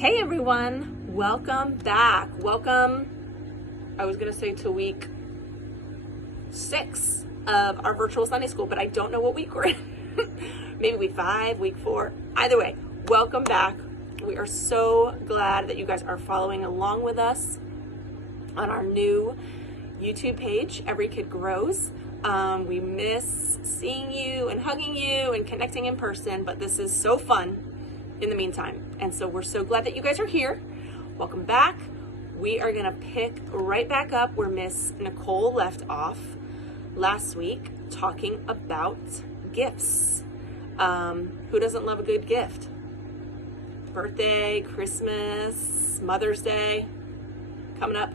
Hey everyone, welcome back. Welcome, I was going to say to week 6 of our virtual Sunday school, but I don't know what week we're in. Maybe week 5, week 4. Either way, welcome back. We are so glad that you guys are following along with us on our new YouTube page, Every Kid Grows. We miss seeing you and hugging you and connecting in person, but this is so fun in the meantime. And so we're so glad that you guys are here. Welcome back. We are gonna pick right back up where Miss Nicole left off last week, talking about gifts. Who doesn't love a good gift? Birthday, Christmas, Mother's Day coming up.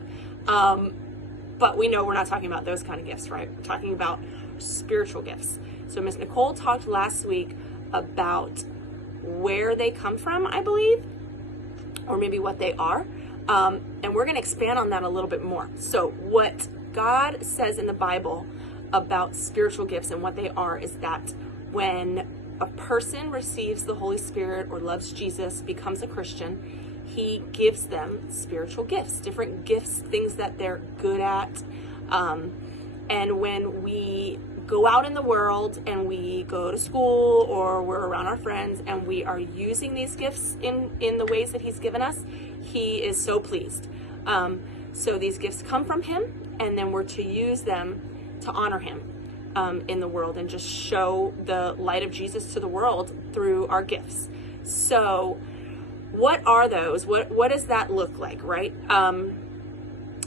But we know we're not talking about those kind of gifts, right? We're talking about spiritual gifts. So Miss Nicole talked last week about where they come from, I believe, or maybe what they are. And we're going to expand on that a little bit more. So what God says in the Bible about spiritual gifts and what they are is that when a person receives the Holy Spirit or loves Jesus, becomes a Christian, he gives them spiritual gifts, different gifts, things that they're good at. And when we go out in the world and we go to school or we're around our friends and we are using these gifts in the ways that he's given us, he is so pleased. So these gifts come from him, and then we're to use them to honor him in the world and just show the light of Jesus to the world through our gifts. So what are those? What does that look like, right?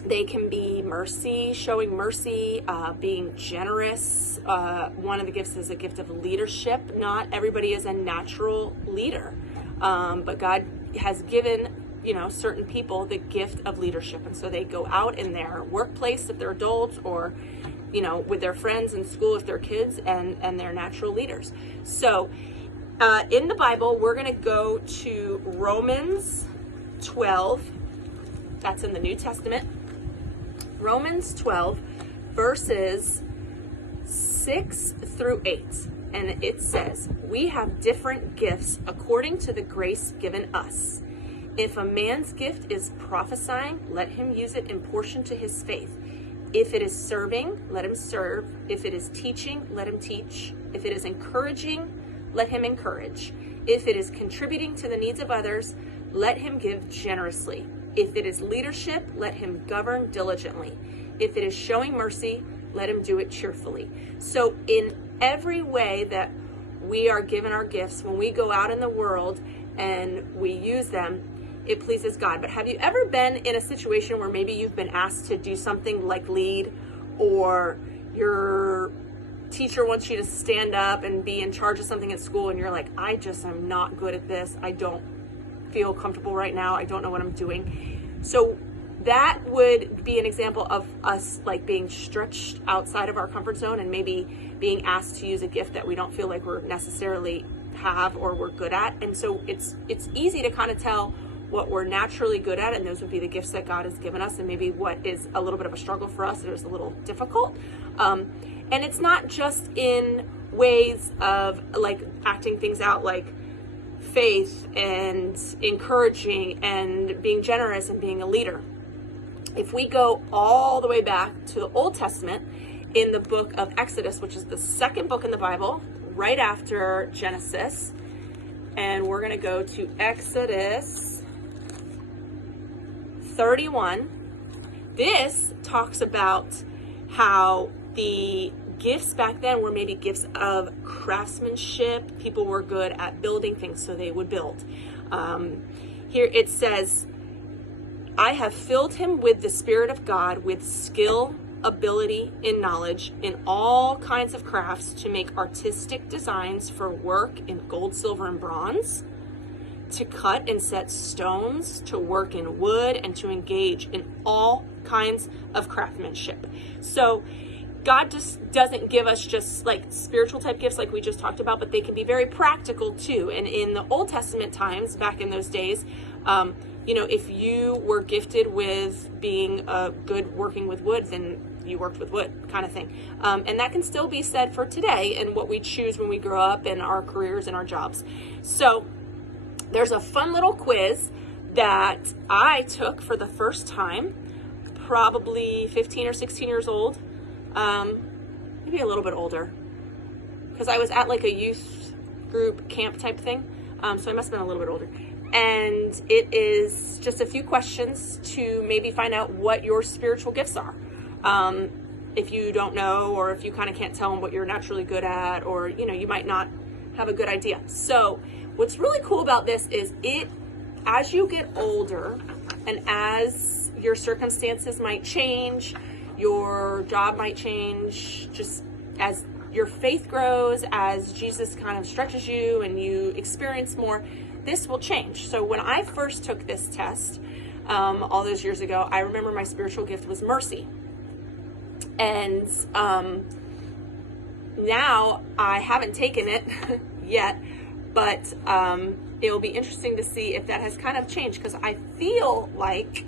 They can be mercy, showing mercy, being generous. One of the gifts is a gift of leadership. Not everybody is a natural leader, but God has given, certain people the gift of leadership. And so they go out in their workplace if they're adults, or, with their friends in school if they're kids, and they're natural leaders. So in the Bible, we're going to go to Romans 12. That's in the New Testament. Romans 12, verses 6 through 8. And it says, "We have different gifts according to the grace given us. If a man's gift is prophesying, let him use it in proportion to his faith. If it is serving, let him serve. If it is teaching, let him teach. If it is encouraging, let him encourage. If it is contributing to the needs of others, let him give generously. If it is leadership, let him govern diligently. If it is showing mercy, let him do it cheerfully." So in every way that we are given our gifts, when we go out in the world and we use them, it pleases God. But have you ever been in a situation where maybe you've been asked to do something like lead, or your teacher wants you to stand up and be in charge of something at school, and you're like, I just am not good at this. I don't feel comfortable right now. I don't know what I'm doing. So that would be an example of us like being stretched outside of our comfort zone and maybe being asked to use a gift that we don't feel like we're necessarily have or we're good at. And so it's easy to kind of tell what we're naturally good at, and those would be the gifts that God has given us, and maybe what is a little bit of a struggle for us, or is a little difficult. And it's not just in ways of like acting things out like faith and encouraging and being generous and being a leader. If we go all the way back to the Old Testament, in the book of Exodus, which is the second book in the Bible, right after Genesis, and we're going to go to Exodus 31. This talks about how the gifts back then were maybe gifts of craftsmanship. People were good at building things, so they would build. Here it says, "I have filled him with the Spirit of God, with skill, ability, and knowledge in all kinds of crafts, to make artistic designs for work in gold, silver, and bronze, to cut and set stones, to work in wood, and to engage in all kinds of craftsmanship." So God just doesn't give us just like spiritual type gifts like we just talked about, but they can be very practical too. And in the Old Testament times, back in those days, if you were gifted with being good working with wood, then you worked with wood kind of thing. And that can still be said for today and what we choose when we grow up in our careers and our jobs. So there's a fun little quiz that I took for the first time, probably 15 or 16 years old, maybe a little bit older, because I was at like a youth group camp type thing, so I must have been a little bit older. And it is just a few questions to maybe find out what your spiritual gifts are. If you don't know, or if you kind of can't tell them what you're naturally good at, or, you know, you might not have a good idea. So what's really cool about this is as you get older and as your circumstances might change, your job might change, just as your faith grows, as Jesus kind of stretches you and you experience more, this will change. So when I first took this test, all those years ago, I remember my spiritual gift was mercy. And now I haven't taken it yet, but it will be interesting to see if that has kind of changed, because I feel like